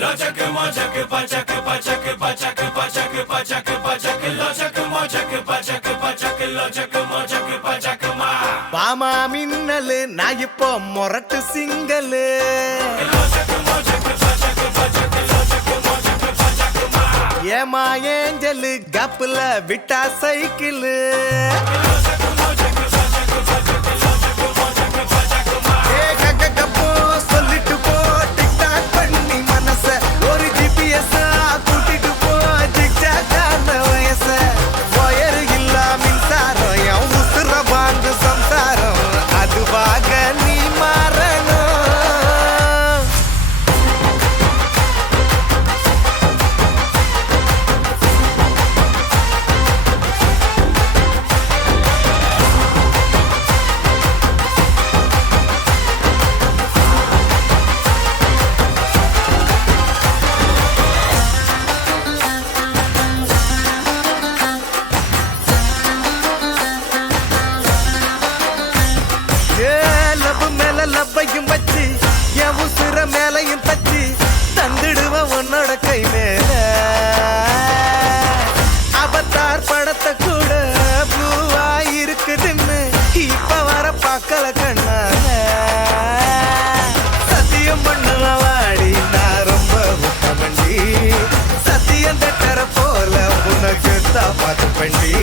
Locak mocak pacak pacak pacak pacak pacak pacak locak mocak pacak pacak locak mocak pacak ma Bama மின்னலு நான் இப்போ மொரட்டு சிங்கலு locak mocak pacak pacak locak mocak pacak ma ஏமா angel கப்புல விட்டா cycle locak mocak pacak pacak locak mocak pacak ma ஏ கக்கக்கப்போ சொல்லிட்டு போ TikTok பண்ணி மனச ஒரு ஜிபிஎஸ் கூட்டிட்டு போ ஜிக்ஜாக்கான வயச ஒயர் இல்லா மின்சாரம் என் உசுர வாங்கு சம்சாரம் அதுவாக நீ மாறணும் லவ் மேல லவ்வையும் வச்சு என் உசுர மேலையும் தச்சு தந்துடுவேன் உன்னோட கை மேல அவதார் படத்தை கூட ப்ளூவா இருக்குதுன்னு இப்ப வர பார்க்கல கண்ணால சத்தியம் பண்ணுவ வாடி நான் ரொம்ப உத்தமண்டி சத்தியம் தட்டற போல உனக்கு தான் பார்த்து பண்ணி